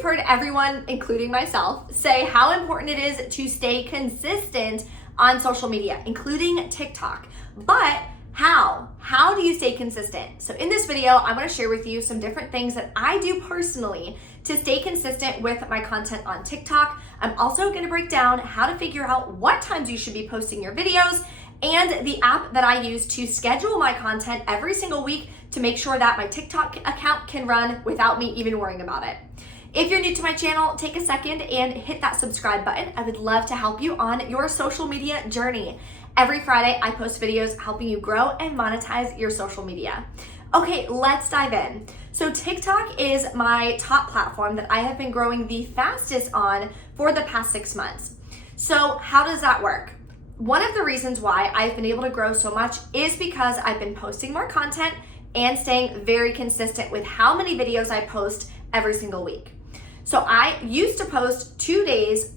you've heard everyone, including myself, say how important it is to stay consistent on social media, including TikTok. But how? How do you stay consistent? So in this video, I'm going to share with you some different things that I do personally to stay consistent with my content on TikTok. I'm also going to break down how to figure out what times you should be posting your videos and the app that I use to schedule my content every single week to make sure that my TikTok account can run without me even worrying about it. If you're new to my channel, take a second and hit that subscribe button. I would love to help you on your social media journey. Every Friday, I post videos helping you grow and monetize your social media. Okay, let's dive in. So TikTok is my top platform that I have been growing the fastest on for the past 6 months. So how does that work? One of the reasons why I've been able to grow so much is because I've been posting more content and staying very consistent with how many videos I post every single week. So I used to post 2 videos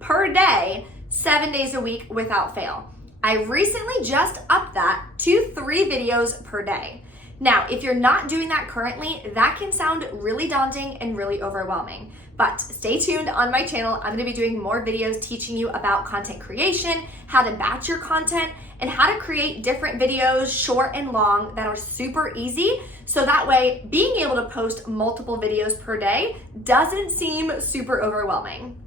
per day, 7 days a week without fail. I recently just upped that to 3 videos per day. Now, if you're not doing that currently, that can sound really daunting and really overwhelming. But stay tuned on my channel. I'm going to be doing more videos teaching you about content creation, how to batch your content, and how to create different videos, short and long, that are super easy. So that way, being able to post multiple videos per day doesn't seem super overwhelming.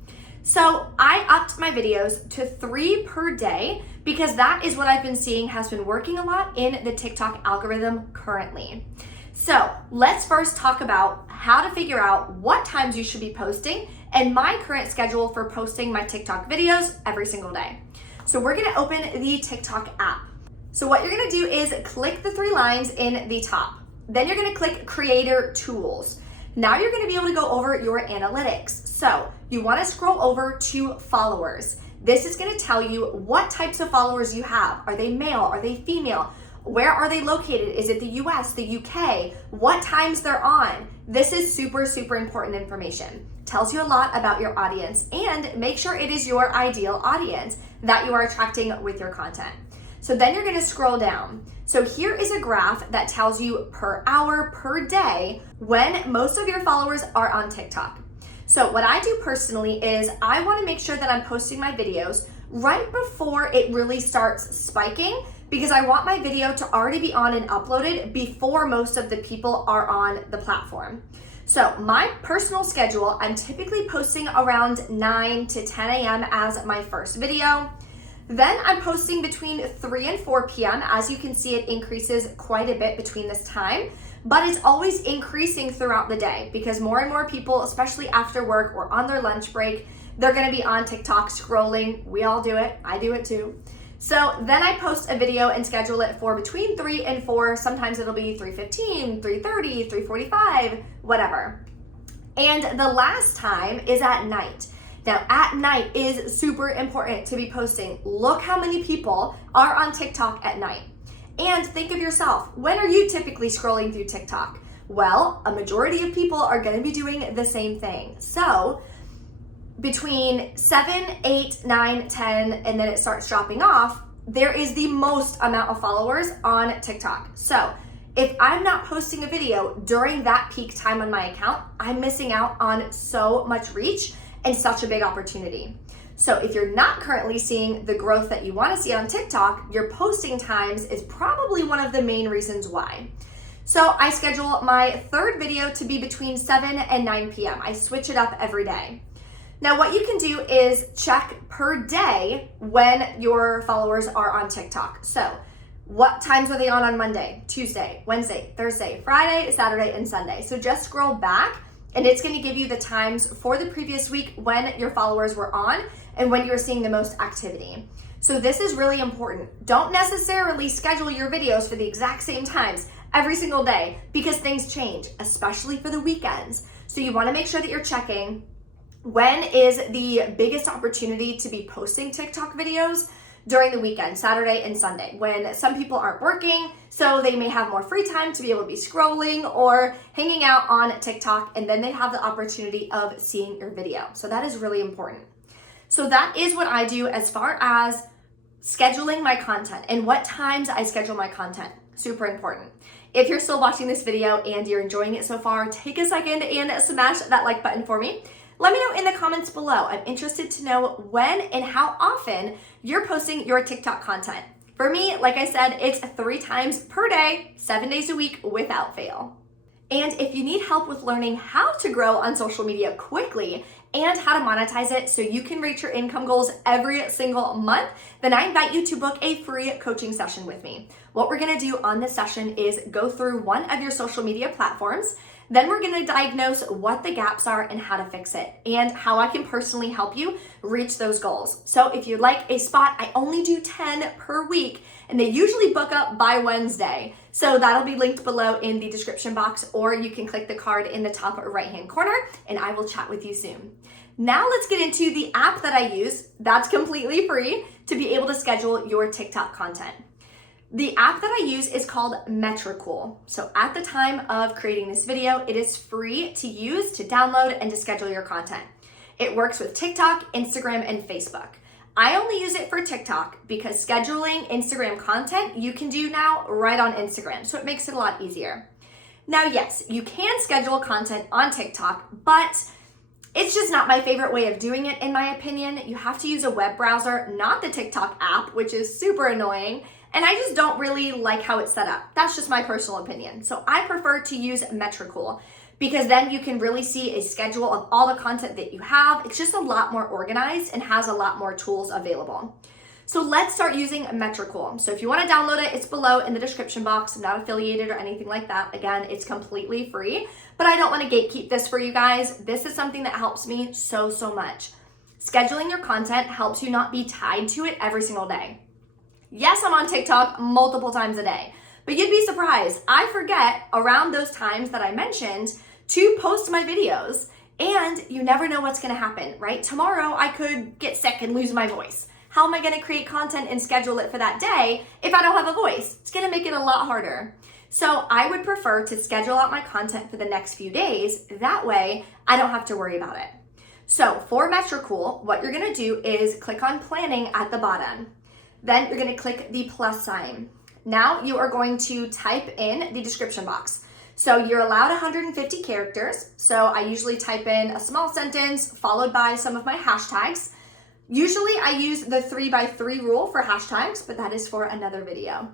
So I upped my videos to 3 per day because that is what I've been seeing has been working a lot in the TikTok algorithm currently. So let's first talk about how to figure out what times you should be posting and my current schedule for posting my TikTok videos every single day. So we're gonna open the TikTok app. So what you're gonna do is click the 3 lines in the top. Then you're gonna click Creator Tools. Now you're gonna be able to go over your analytics. So you wanna scroll over to followers. This is gonna tell you what types of followers you have. Are they male? Are they female? Where are they located? Is it the US, the UK? What times they're on? This is super, super important information. Tells you a lot about your audience, and make sure it is your ideal audience that you are attracting with your content. So then you're gonna scroll down. So here is a graph that tells you per hour, per day, when most of your followers are on TikTok. So what I do personally is I wanna make sure that I'm posting my videos right before it really starts spiking, because I want my video to already be on and uploaded before most of the people are on the platform. So my personal schedule, I'm typically posting around 9 to 10 a.m. as my first video. Then I'm posting between 3 and 4 p.m. As you can see, it increases quite a bit between this time, but it's always increasing throughout the day because more and more people, especially after work or on their lunch break, they're gonna be on TikTok scrolling. We all do it, I do it too. So then I post a video and schedule it for between 3 and 4. Sometimes it'll be 3:15, 3:30, 3:45, whatever. And the last time is at night. Now at night is super important to be posting. Look how many people are on TikTok at night. And think of yourself, when are you typically scrolling through TikTok? Well, a majority of people are gonna be doing the same thing. So between 7, 8, 9, 10, and then it starts dropping off, there is the most amount of followers on TikTok. So if I'm not posting a video during that peak time on my account, I'm missing out on so much reach and such a big opportunity. So if you're not currently seeing the growth that you want to see on TikTok, your posting times is probably one of the main reasons why. So I schedule my 3rd video to be between 7 and 9 p.m. I switch it up every day. Now what you can do is check per day when your followers are on TikTok. So what times are they on Monday, Tuesday, Wednesday, Thursday, Friday, Saturday, and Sunday? So just scroll back and it's gonna give you the times for the previous week when your followers were on and when you're seeing the most activity. So this is really important. Don't necessarily schedule your videos for the exact same times every single day because things change, especially for the weekends. So you wanna make sure that you're checking when is the biggest opportunity to be posting TikTok videos during the weekend, Saturday and Sunday, when some people aren't working, so they may have more free time to be able to be scrolling or hanging out on TikTok, and then they have the opportunity of seeing your video. So that is really important. So that is what I do as far as scheduling my content and what times I schedule my content. Super important. If you're still watching this video and you're enjoying it so far, take a second and smash that like button for me. Let me know in the comments below. I'm interested to know when and how often you're posting your TikTok content. For me, like I said, it's 3 times per day, 7 days a week without fail. And if you need help with learning how to grow on social media quickly and how to monetize it so you can reach your income goals every single month, then I invite you to book a free coaching session with me. What we're gonna do on this session is go through one of your social media platforms. Then we're gonna diagnose what the gaps are and how to fix it, and how I can personally help you reach those goals. So if you'd like a spot, I only do 10 per week, and they usually book up by Wednesday. So that'll be linked below in the description box, or you can click the card in the top right-hand corner, and I will chat with you soon. Now let's get into the app that I use that's completely free to be able to schedule your TikTok content. The app that I use is called Metricool. So at the time of creating this video, it is free to use, to download, and to schedule your content. It works with TikTok, Instagram, and Facebook. I only use it for TikTok because scheduling Instagram content you can do now right on Instagram, so it makes it a lot easier. Now, yes, you can schedule content on TikTok, but it's just not my favorite way of doing it, in my opinion. You have to use a web browser, not the TikTok app, which is super annoying. And I just don't really like how it's set up. That's just my personal opinion. So I prefer to use Metricool because then you can really see a schedule of all the content that you have. It's just a lot more organized and has a lot more tools available. So let's start using Metricool. So if you want to download it, it's below in the description box. I'm not affiliated or anything like that. Again, it's completely free, but I don't want to gatekeep this for you guys. This is something that helps me so much. Scheduling your content helps you not be tied to it every single day. Yes, I'm on TikTok multiple times a day, but you'd be surprised. I forget around those times that I mentioned to post my videos, and you never know what's gonna happen, right? Tomorrow I could get sick and lose my voice. How am I gonna create content and schedule it for that day if I don't have a voice? It's gonna make it a lot harder. So I would prefer to schedule out my content for the next few days. That way I don't have to worry about it. So for Metricool, what you're gonna do is click on planning at the bottom. Then you're gonna click the plus sign. Now you are going to type in the description box. So you're allowed 150 characters. So I usually type in a small sentence followed by some of my hashtags. Usually I use the 3x3 rule for hashtags, but that is for another video.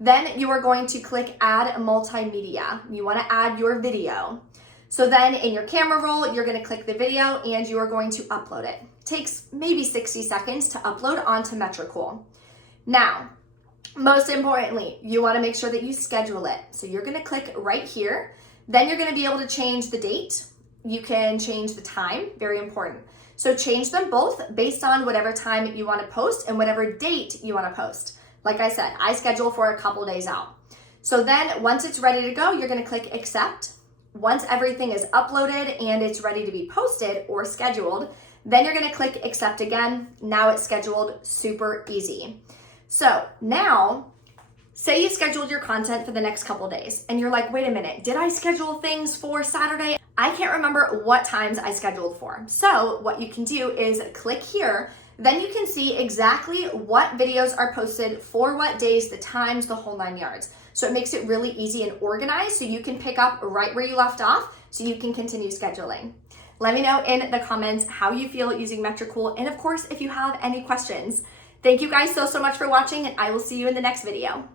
Then you are going to click add multimedia. You wanna add your video. So then in your camera roll, you're gonna click the video and you are going to upload it. Takes maybe 60 seconds to upload onto Metricool. Now, most importantly, you wanna make sure that you schedule it. So you're gonna click right here. Then you're gonna be able to change the date. You can change the time, very important. So change them both based on whatever time you wanna post and whatever date you wanna post. Like I said, I schedule for a couple days out. So then once it's ready to go, you're gonna click accept. Once everything is uploaded and it's ready to be posted or scheduled, then you're gonna click accept again. Now it's scheduled, super easy. So now, say you scheduled your content for the next couple days and you're like, wait a minute, did I schedule things for Saturday? I can't remember what times I scheduled for. So what you can do is click here, then you can see exactly what videos are posted for what days, the times, the whole 9 yards. So it makes it really easy and organized so you can pick up right where you left off so you can continue scheduling. Let me know in the comments how you feel using Metricool, and of course, if you have any questions. Thank you guys so much for watching, and I will see you in the next video.